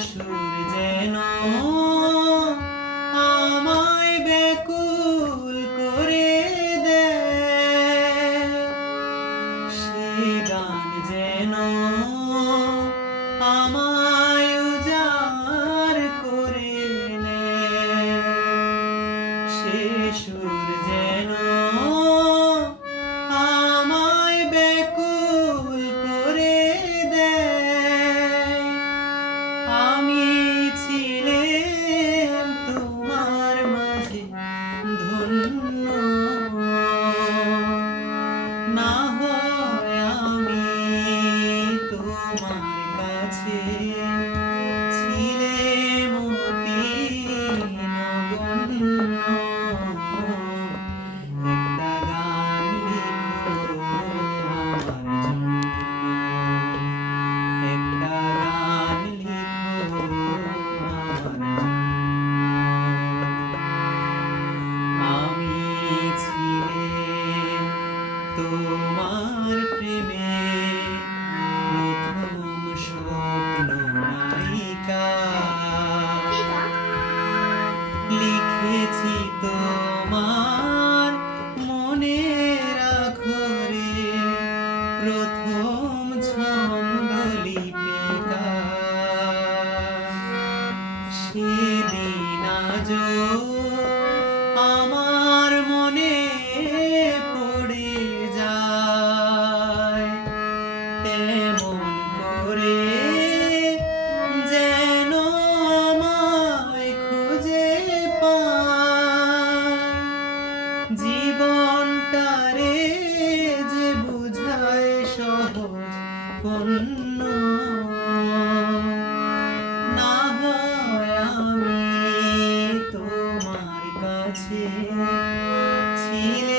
সুর যেন আমায় ব্যাকুল করে দেয় সে গান যেন আমায় উজাড় করে নেয় সে সুর যেন তোমার প্রেমে প্রথম স্বপ্ন নায়িকা। লিখেছি তোমার মনে রাখরে প্রথম ছন্দ লিপিকা সেদিন আজ ছিলে